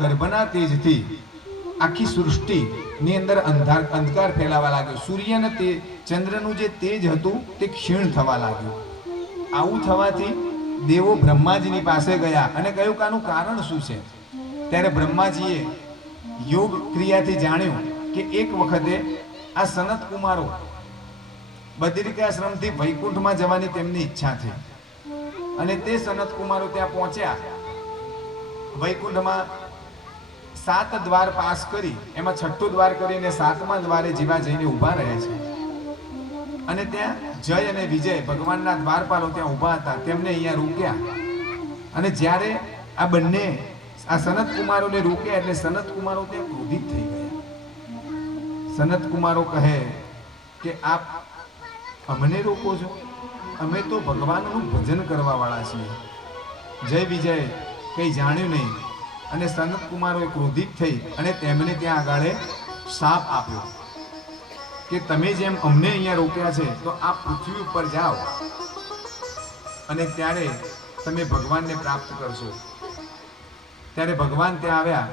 ગર્ભના તેજથી આખી સૃષ્ટિની અંદર અંધકાર ફેલાવા લાગ્યો. સૂર્ય અને ચંદ્રનું જે તેજ હતું તે ક્ષીણ થવા લાગ્યું. આવું થવાથી દેવો બ્રહ્માજીની પાસે ગયા અને કહ્યું કે આનું કારણ શું છે. ત્યારે બ્રહ્માજીએ યોગ ક્રિયાથી જાણ્યું કે એક વખતે આ સનત કુમારો બદ્રિકાશ્રમથી વૈકુંઠમાં જવાની તેમની ઈચ્છા થઈ અને તે સનત કુમારો ત્યાં પહોંચ્યા. વૈકુંઠમાં 7 દ્વાર પાસ કરી એમાં 6ઠું દ્વાર કરીને 7મા દ્વારે જીવા જઈને ઊભા રહે છે અને ત્યાં જય અને વિજય ભગવાનના દ્વારપાલો ત્યાં ઊભા હતા. તેમને અહીંયા રોક્યા અને જ્યારે આ બંને આ સનત કુમારોને રોક્યા એટલે સનત કુમારો ત્યાં ક્રોધિત થઈ ગયા. સનત કુમારો કહે કે આપ અમને રોકો છો? અમે તો ભગવાનનું ભજન કરવા વાળા છીએ. જય વિજય કંઈ જાણ્યું નહીં અને સનત કુમારોએ ક્રોધિત થઈ અને તેમને ત્યાં આગળ શાપ આપ્યો કે તમે જેમ અમને અહીંયા રોક્યા છે તો આપ પૃથ્વી ઉપર જાઓ અને ત્યારે તમે ભગવાનને પ્રાપ્ત કરશો. ત્યારે ભગવાન ત્યાં આવ્યા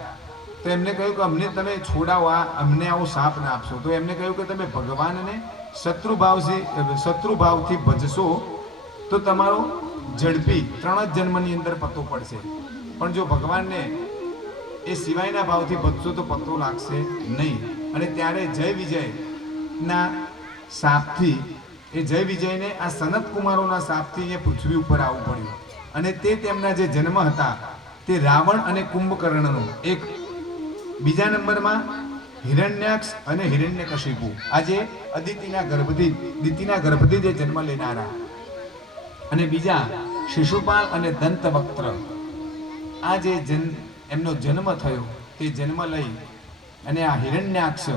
તો એમને કહ્યું કે અમને તમે છોડાવો, અમને આવો શાપ ના આપશો. તો એમને કહ્યું કે તમે ભગવાનને શત્રુભાવથી ભજશો તો તમારો ઝડપી 3 જ જન્મની અંદર પત્તો પડશે, પણ જો ભગવાનને એ સિવાયના ભાવથી ભજશો તો પત્તો લાગશે નહીં. અને ત્યારે જય વિજયના શાપથી એ જય વિજયને આ સનત કુમારોના શાપથી એ પૃથ્વી ઉપર આવવું પડ્યું અને તે તેમના જે જન્મ હતા તે રાવણ અને કુંભકર્ણનો એક, બીજા નંબરમાં હિરણ્યાક્ષ અને હિરણ્યકશિપુ, આજે દિતિના ગર્ભથી જે જન્મ લેનારા, અને બીજા શિશુપાલ અને દંતવક્ત્ર. આ જે એમનો જન્મ થયો તે જન્મ લઈ અને આ હિરણ્યાક્ષ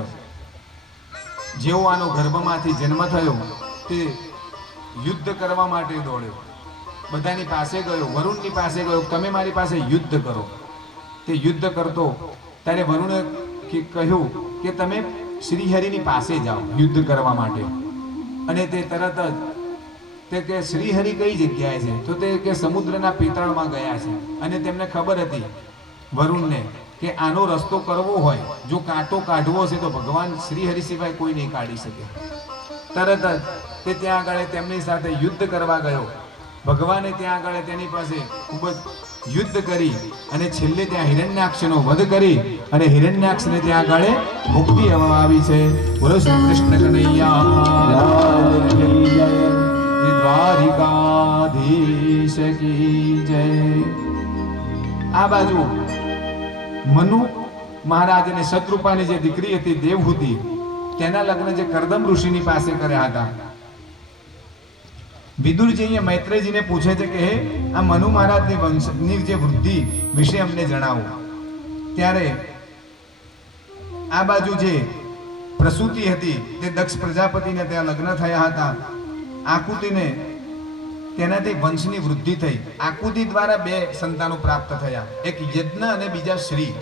જેવો આનો ગર્ભમાંથી જન્મ થયો તે યુદ્ધ કરવા માટે દોડ્યો. બધાની પાસે ગયો, વરુણની પાસે ગયો, તમે મારી પાસે યુદ્ધ કરો. તે યુદ્ધ કરતો ત્યારે વરુણે કહ્યું કે તમે શ્રીહરિની પાસે જાઓ યુદ્ધ કરવા માટે. અને તે તરત જ તે કે શ્રીહરિ કઈ જગ્યાએ છે? તો તે કે સમુદ્રના પેતળમાં ગયા છે. અને તેમને ખબર હતી વરુણને કે આનો રસ્તો કરવો હોય, જો કાંટો કાઢવો છે તો ભગવાન શ્રીહરિ સિવાય કોઈ નહીં કાઢી શકે. તરત જ તે ત્યાં આગળ તેમની સાથે યુદ્ધ કરવા ગયો. ભગવાને ત્યાં આગળ તેની પાસે ખૂબ જ યુદ્ધ કરી અને છેલ્લે ત્યાં હિરણ્યાક્ષનો વધ કરી અને હિરણ્યાક્ષને ત્યાં આગળ મુક્તિ આવી છે. બોલો શ્રી કૃષ્ણ કનૈયા દ્વારિકાધીશ કી જય. આ બાજુ મનુ મહારાજ અને શત્રુપાની જે દીકરી હતી દેવહૂતિ, તેના લગ્ન જે કરદમ ઋષિની પાસે કર્યા હતા. વિદુરજી અહીંયા મૈત્રેયજીને પૂછે છે કે હે આ મનુ મહારાજની વંશની જે વૃદ્ધિ વિશે અમને જણાવો. ત્યારે આ બાજુ જે પ્રસૂતિ હતી તે દક્ષ પ્રજાપતિને ત્યાં લગ્ન થયા હતા. આકુતિને તેનાથી વંશની વૃદ્ધિ થઈ. આકુતિ દ્વારા 2 સંતાનો પ્રાપ્ત થયા, એક યજ્ઞ અને બીજા શ્રી.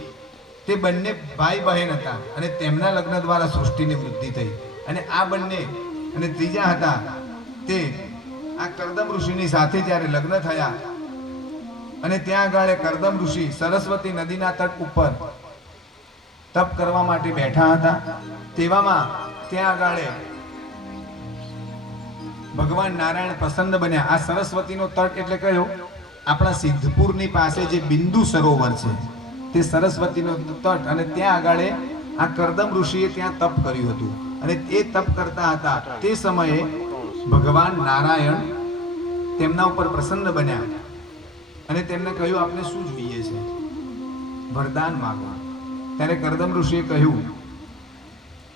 તે બંને ભાઈ બહેન હતા અને તેમના લગ્ન દ્વારા સૃષ્ટિની વૃદ્ધિ થઈ. અને આ બંને અને ત્રીજા હતા તે આ કરદમ ઋષિની સાથે જ્યારે લગ્ન થયા અને ત્યાં આગળ કરદમ ઋષિ સરસ્વતી નદીના તટ ઉપર તપ કરવા માટે બેઠા હતા. તેવામાં ત્યાં આગળ ભગવાન નારાયણ પ્રસન્ન બન્યા. આ સરસ્વતીનો તટ એટલે કયો? આપણા સિદ્ધપુરની પાસે જે બિંદુ સરોવર છે તે સરસ્વતીનો તટ. અને ત્યાં આગળ આ કરદમ ઋષિએ ત્યાં તપ કર્યું હતું અને એ તપ કરતા હતા તે સમયે ભગવાન નારાયણ તેમના ઉપર પ્રસન્ન બન્યા અને તેમને કહ્યું આપને શું જોઈએ છે? વરદાન માંગો. ત્યારે કરદમ ઋષિએ કહ્યું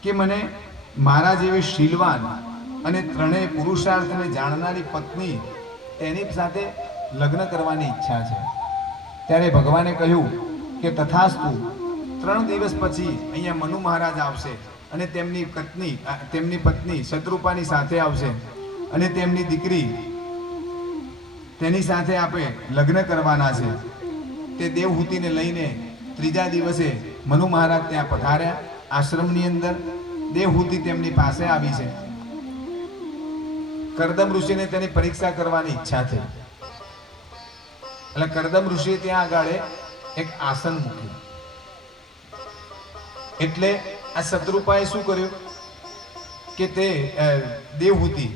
કે મને મારા જેવી શીલવાન અને ત્રણેય પુરુષાર્થને જાણનારી પત્ની તેની સાથે લગ્ન કરવાની ઈચ્છા છે. ત્યારે ભગવાને કહ્યું કે તથાસ્તુ. 3 દિવસ પછી અહીંયા મનુ મહારાજ આવશે અને તેમની પત્ની શત્રુપાની સાથે આવશે અને તેમની દીકરી તેની સાથે આપણે લગ્ન કરવાના છે. તે દેવહૂતિને લઈને 3જા દિવસે મનુ મહારાજ ત્યાં પધાર્યા. આશ્રમની અંદર દેવહૂતિ તેમની પાસે આવી છે. કરદમ ઋષિને તેની પરીક્ષા કરવાની ઈચ્છા થઈ એટલે કરદમ ઋષિએ ત્યાં આગળ એક આસન મૂક્યું એટલે આ શત્રુપાએ શું કર્યું કે તે દેવહૂતિ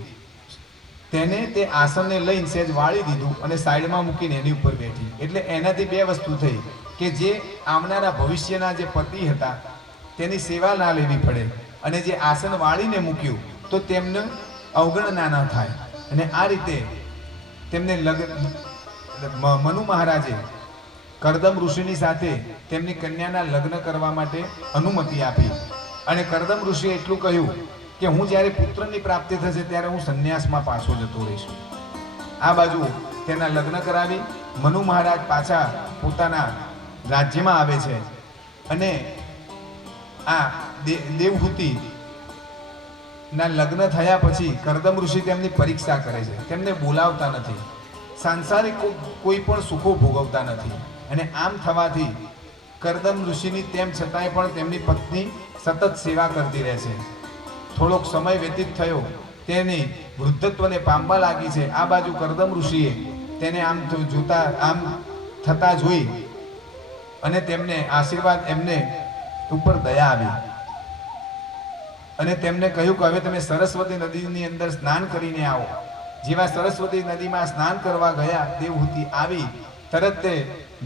તેને તે આસનને લઈને સહેજ વાળી દીધું અને સાઈડમાં મૂકીને એની ઉપર બેઠી. એટલે એનાથી બે વસ્તુ થઈ કે જે આવનારા ભવિષ્યના જે પતિ હતા તેની સેવા ના લેવી પડે, અને જે આસન વાળીને મૂક્યું તો તેમને અવગણના ન થાય. અને આ રીતે તેમને મનુ મહારાજે કરદમ ઋષિની સાથે તેમની કન્યાના લગ્ન કરવા માટે અનુમતિ આપી. અને કરદમ ઋષિએ એટલું કહ્યું કે હું જ્યારે પુત્રની પ્રાપ્તિ થશે ત્યારે હું સંન્યાસમાં પાછો જતો રહીશ. આ બાજુ તેના લગ્ન કરાવી મનુ મહારાજ પાછા પોતાના રાજ્યમાં આવે છે. અને આ દેવહૂતિ ના લગ્ન થયા પછી કરદમ ઋષિ તેમની પરીક્ષા કરે છે. તેમને બોલાવતા નથી, સાંસારિક કોઈ પણ સુખો ભોગવતા નથી. અને આમ થવાથી કરદમ ઋષિની તેમ છતાંય પણ તેમની પત્ની સતત સેવા કરતી રહે છે. થોડોક સમય વ્યતીત થયો, તેની વૃદ્ધત્વને પામવા લાગી છે. આ બાજુ કરદમ ઋષિએ તેને આમ જોતા આમ થતા જોઈ અને તેમને આશીર્વાદ એમને ઉપર દયા આવી અને તેમને કહ્યું કે હવે તમે સરસ્વતી નદીની અંદર સ્નાન કરીને આવો. જેવા સરસ્વતી નદીમાં સ્નાન કરવા ગયા દેવહૂતિ આવી, તરત તે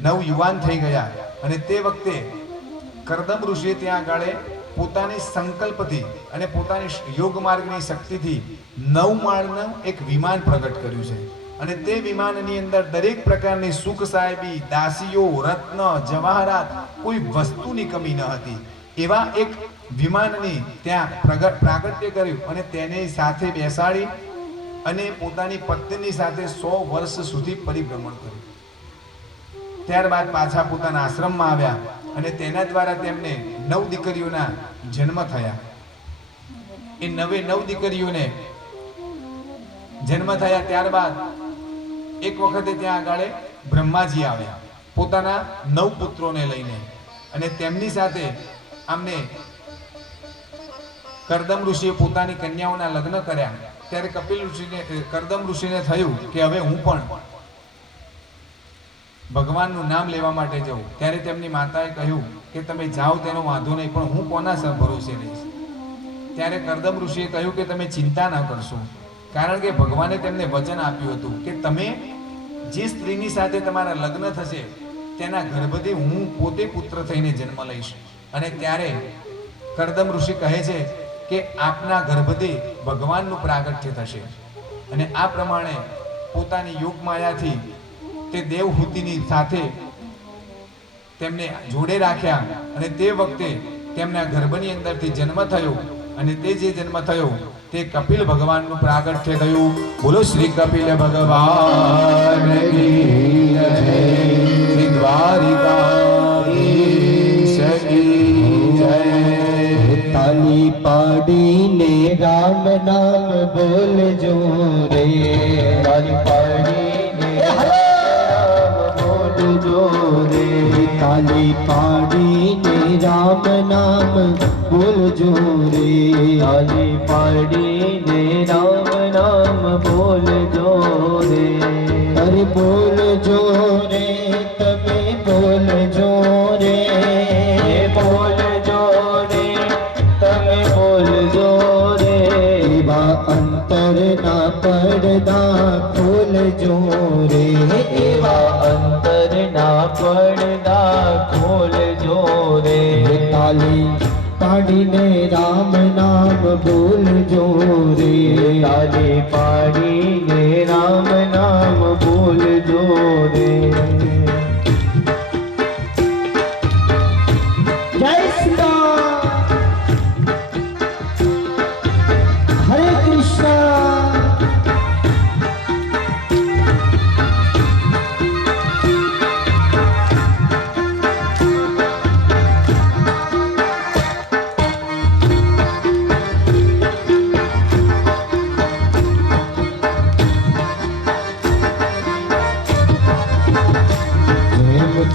નવયુવાન થઈ ગયા. અને તે વખતે કરદમ ઋષિએ ત્યાં આગળ પોતાની સંકલ્પથી અને પોતાની યોગ માર્ગની શક્તિથી 9 માળનું એક વિમાન પ્રગટ કર્યું છે. અને તે વિમાનની અંદર દરેક પ્રકારની સુખ સાહેબી, દાસીઓ, રત્ન, જવાહરાત, કોઈ વસ્તુની કમી ન હતી. એવા એક વિમાનની ત્યાં પ્રાગટ્ય કર્યું અને તેને સાથે બેસાડી અને પોતાની પત્નીની સાથે 100 વર્ષ સુધી પરિભ્રમણ કર્યું. ત્યારબાદ પાછા પોતાના આશ્રમમાં આવ્યા અને તેના દ્વારા તેમને 9 દીકરીઓના જન્મ થયા. એ 9 દીકરીઓને જન્મ થયા ત્યારબાદ એક વખતે ત્યાં આગળ બ્રહ્માજી આવ્યા પોતાના 9 પુત્રોને લઈને, અને તેમની સાથે આમને કરદમ ઋષિએ પોતાની કન્યાઓના લગ્ન કર્યા. ત્યારે કરદમ ઋષિને થયું કે હવે હું પણ ભગવાનનું નામ લેવા માટે જાઉં. ત્યારે તેમની માતાએ કહ્યું કે તમે જાઓ તેનો વાંધો નહીં, પણ હું કોના ભરોસે રહીશ. ત્યારે કરદમ ઋષિએ કહ્યું કે તમે ચિંતા ન કરશો, કારણ કે ભગવાને તેમને વચન આપ્યું હતું કે તમે જે સ્ત્રીની સાથે તમારા લગ્ન થશે તેના ગર્ભથી હું પોતે પુત્ર થઈને જન્મ લઈશ. અને ત્યારે કરદમ ઋષિ કહે છે કે આપના ગર્ભથી ભગવાનનું પ્રાગટ્ય થશે. અને આ પ્રમાણે પોતાની યોગ માયાથી તે દેવહૂતિની સાથે તેમને જોડે રાખ્યા. અને તે વખતે તેમના ગર્ભની અંદરથી જન્મ થયો, અને તે જે જન્મ થયો તે કપિલ ભગવાનનું પ્રાગટ્ય થયું. બોલો શ્રી કપિલ ભગવાન કી જય. શ્રી દ્વારિકાધીશ કી જય. તાલી પાડીને રામ નામ બોલજો રે. તાલી પાડીને રામ બોલજો રે. તાલી પાડીને રામ નામ બોલજો રે. તાલી પાડીને રામ નામ બોલજો રે. અરે બોલજો રે, તમે બોલજો રે. બોલજો રે, તમે બોલજો રે. એવા અંતરના પડદા ખોલજો રે. એવા અંતરના પડદા ખોલજો રે. તાલી પાડીને રામ નામ બોલજો રે. તાલી પાડીને રામ નામ બોલજો રે. જય શ્રી રામ. હરે કૃષ્ણ.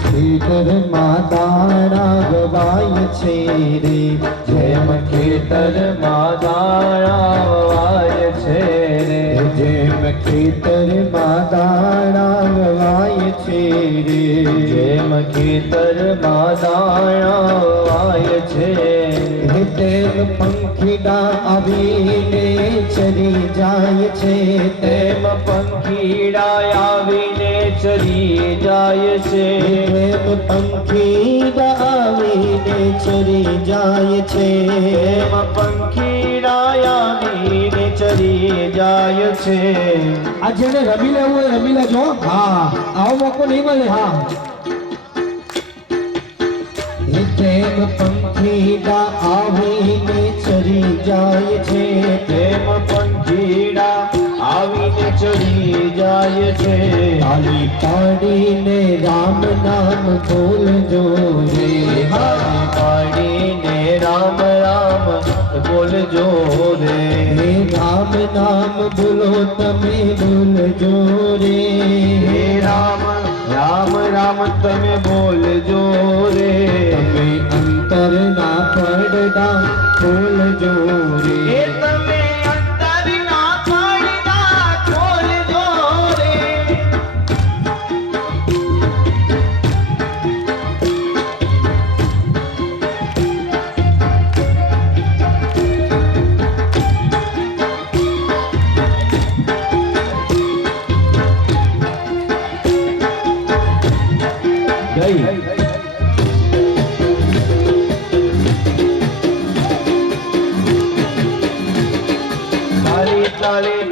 ખેતરમાં દાણા ગવાય છે રે. જેમ ખેતરમાં દાણા ગવાય છે રે. જેમ ખેતરમાં દાણા ગવાય છે રે. જેમ ખેતરમાં દાણા ગવાય છે પંખીડા આવીને ચરી જાય છે તેમ પંખીડા આવીને ચરી જાય છે પ્રેમ પંખીડા આવીને ચરી જાય છે તેમ પંખીડા આવીને ચરી જાય છે આ જેને રમી લેવું હોય રમી લેજો હા આવો મોકો નહીં મળે હા તેમ પંખીડા આવીને ચરી જાય છે તેમ પંખીડા આવીને ચડી જાય છે તાળી પાડીને રામ નામ બોલજો રે તાળી પાડીને રામ રામ બોલજો રે હે રામ નામ બોલો તમે બોલજો રે હે રામ રામ રામ તમે બોલજો રે તમે અંતરના પડદા ખોલજો હે રે તમે અંતરના પડદા ખોલજો રે ગઈ તાળી તાળી